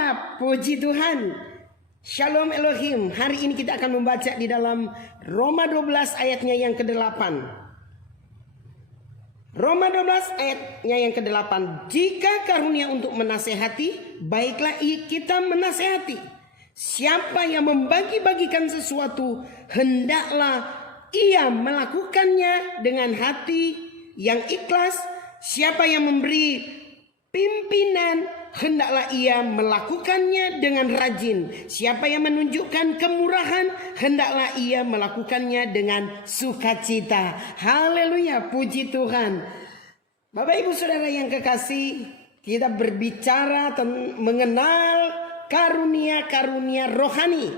Haleluya, puji Tuhan. Shalom Elohim. Hari ini kita akan membaca di dalam Roma 12 ayatnya yang ke-8. Roma 12 ayatnya yang ke-8. Jika karunia untuk menasehati, baiklah kita menasehati. Siapa yang membagi-bagikan sesuatu, hendaklah ia melakukannya dengan hati yang ikhlas. Siapa yang memberi pimpinan, hendaklah ia melakukannya dengan rajin. Siapa yang menunjukkan kemurahan, hendaklah ia melakukannya dengan sukacita. Haleluya, puji Tuhan. Bapak ibu saudara yang kekasih, kita berbicara mengenal karunia-karunia rohani.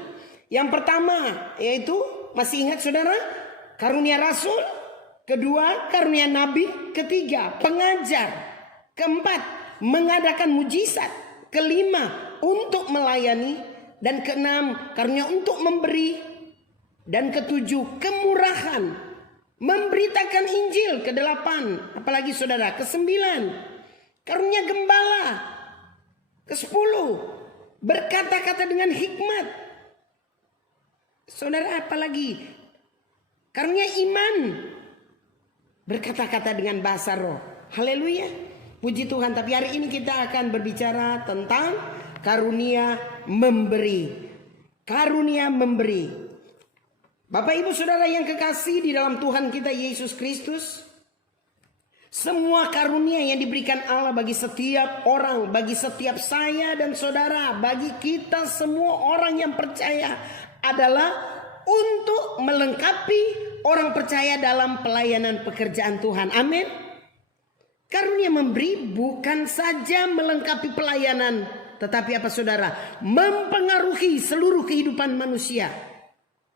Yang pertama yaitu, masih ingat saudara, karunia rasul. Kedua, karunia nabi. Ketiga, pengajar. Keempat, mengadakan mujizat. Kelima, untuk melayani. Dan keenam, karunia untuk memberi. Dan ketujuh, kemurahan, memberitakan Injil. Kedelapan, apalagi saudara, kesembilan, karunia gembala. Kesepuluh, berkata-kata dengan hikmat. Saudara, apalagi karunia iman, berkata-kata dengan bahasa roh. Haleluya, puji Tuhan. Tapi hari ini kita akan berbicara tentang karunia memberi. Karunia memberi. Bapak ibu saudara yang kekasih di dalam Tuhan kita Yesus Kristus, semua karunia yang diberikan Allah bagi setiap orang, bagi setiap saya dan saudara, bagi kita semua orang yang percaya, adalah untuk melengkapi orang percaya dalam pelayanan pekerjaan Tuhan. Amin. Karunia memberi bukan saja melengkapi pelayanan, tetapi apa saudara? Mempengaruhi seluruh kehidupan manusia.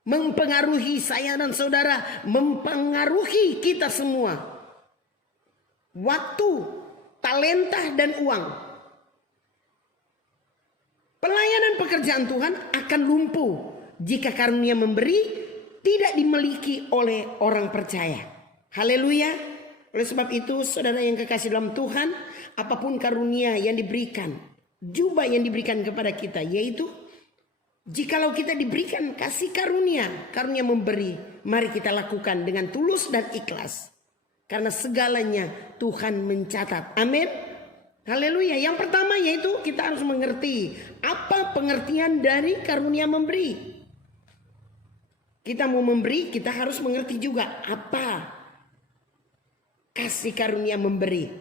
Mempengaruhi saya dan saudara, mempengaruhi kita semua. Waktu, talenta dan uang. Pelayanan pekerjaan Tuhan akan lumpuh jika karunia memberi tidak dimiliki oleh orang percaya. Haleluya. Oleh sebab itu saudara yang kekasih dalam Tuhan, apapun karunia yang diberikan, jubah yang diberikan kepada kita, yaitu jikalau kita diberikan kasih karunia, karunia memberi, mari kita lakukan dengan tulus dan ikhlas. Karena segalanya Tuhan mencatat. Amin. Haleluya. Yang pertama yaitu kita harus mengerti apa pengertian dari karunia memberi. Kita mau memberi, kita harus mengerti juga apa kasih karunia memberi.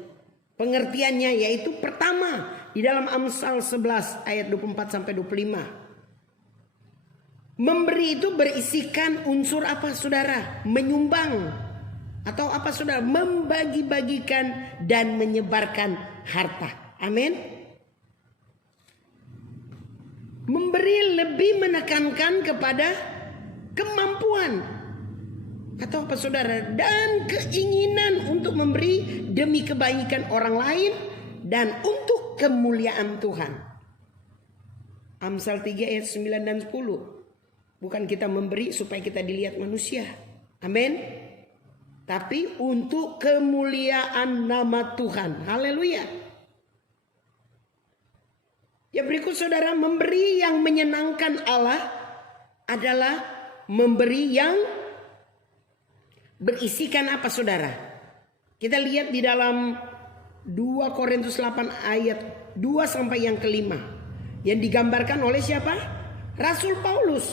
Pengertiannya yaitu pertama di dalam Amsal 11 ayat 24 sampai 25. Memberi itu berisikan unsur apa saudara? Menyumbang. Atau apa saudara? Membagi-bagikan dan menyebarkan harta. Amin. Memberi lebih menekankan kepada kemampuan atau apa saudara, dan keinginan untuk memberi demi kebaikan orang lain dan untuk kemuliaan Tuhan. Amsal 3 ayat 9 dan 10. Bukan kita memberi supaya kita dilihat manusia. Amin. Tapi untuk kemuliaan nama Tuhan. Haleluya. Ya berikut saudara, memberi yang menyenangkan Allah adalah memberi yang berisikan apa saudara? Kita lihat di dalam 2 Korintus 8 ayat 2 sampai yang kelima. Yang digambarkan oleh siapa? Rasul Paulus.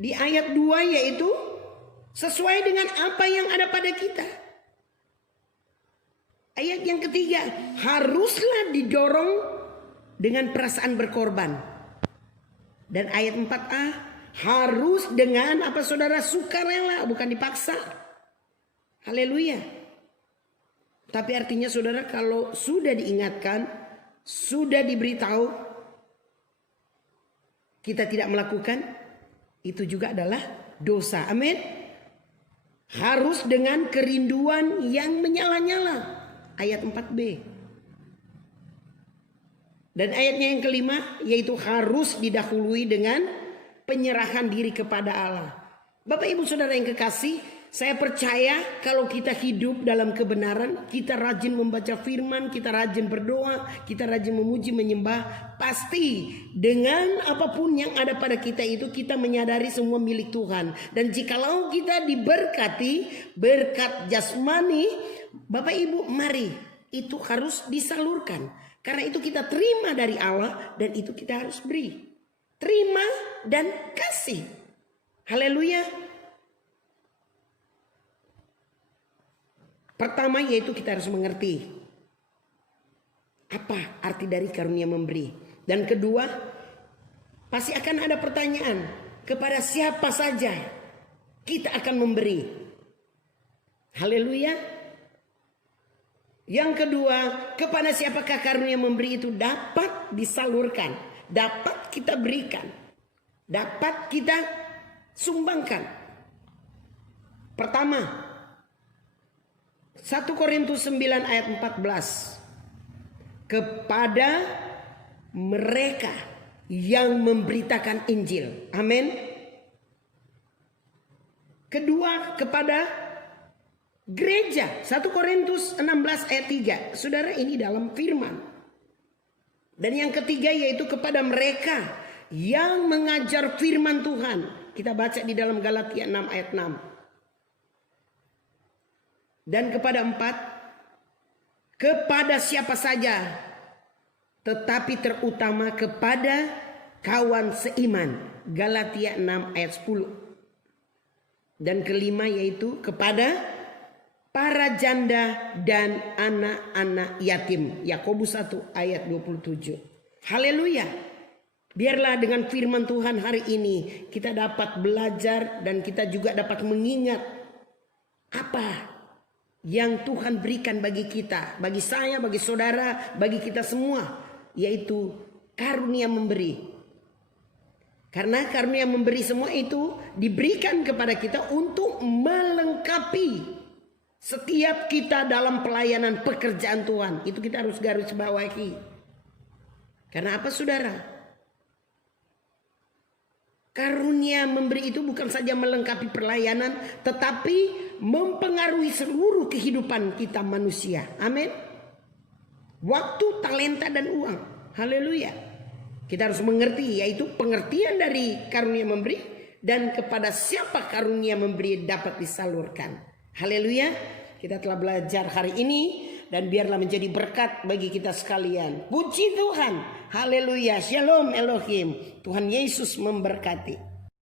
Di ayat 2 yaitu sesuai dengan apa yang ada pada kita. Ayat yang ketiga, haruslah didorong dengan perasaan berkorban. Dan ayat 4a, harus dengan apa saudara? Sukarela, bukan dipaksa. Haleluya. Tapi artinya saudara, kalau sudah diingatkan, sudah diberitahu, kita tidak melakukan, itu juga adalah dosa. Amin. Harus dengan kerinduan yang menyala-nyala. Ayat 4b. Dan ayatnya yang kelima yaitu harus didahului dengan penyerahan diri kepada Allah. Bapak ibu saudara yang kekasih, Saya percaya kalau kita hidup dalam kebenaran, kita rajin membaca firman, kita rajin berdoa, kita rajin memuji, menyembah, pasti dengan apapun yang ada pada kita itu kita menyadari semua milik Tuhan. Dan jikalau kita diberkati berkat jasmani, Bapak Ibu, mari itu harus disalurkan. Karena itu kita terima dari Allah dan itu kita harus beri. Terima dan kasih. Haleluya. Pertama yaitu kita harus mengerti apa arti dari karunia memberi. Dan kedua, pasti akan ada pertanyaan, kepada siapa saja kita akan memberi. Haleluya. Yang kedua, kepada siapakah karunia memberi itu dapat disalurkan, dapat kita berikan, dapat kita sumbangkan. Pertama, 1 Korintus 9 ayat 14. Kepada mereka yang memberitakan Injil. Amin. Kedua, kepada gereja. 1 Korintus 16 ayat 3. Saudara, ini dalam firman. Dan yang ketiga yaitu kepada mereka yang mengajar firman Tuhan. Kita baca di dalam Galatia 6 ayat 6. Dan kepada 4, kepada siapa saja, tetapi terutama kepada kawan seiman. Galatia 6 ayat 10. Dan kelima yaitu kepada para janda dan anak-anak yatim. Yakobus 1 ayat 27. Haleluya. Biarlah dengan firman Tuhan hari ini kita dapat belajar dan kita juga dapat mengingat apa yang Tuhan berikan bagi kita, bagi saya, bagi saudara, bagi kita semua, yaitu karunia memberi. Karena karunia memberi semua itu diberikan kepada kita untuk melengkapi setiap kita dalam pelayanan pekerjaan Tuhan. Itu kita harus garis bawahi. Karena apa, saudara? Karunia memberi itu bukan saja melengkapi pelayanan, tetapi mempengaruhi seluruh kehidupan kita manusia. Amin. Waktu, talenta, dan uang. Haleluya. Kita harus mengerti, yaitu pengertian dari karunia memberi dan kepada siapa karunia memberi dapat disalurkan. Haleluya. Kita telah belajar hari ini dan biarlah menjadi berkat bagi kita sekalian. Puji Tuhan. Haleluya. Shalom Elohim. Tuhan Yesus memberkati.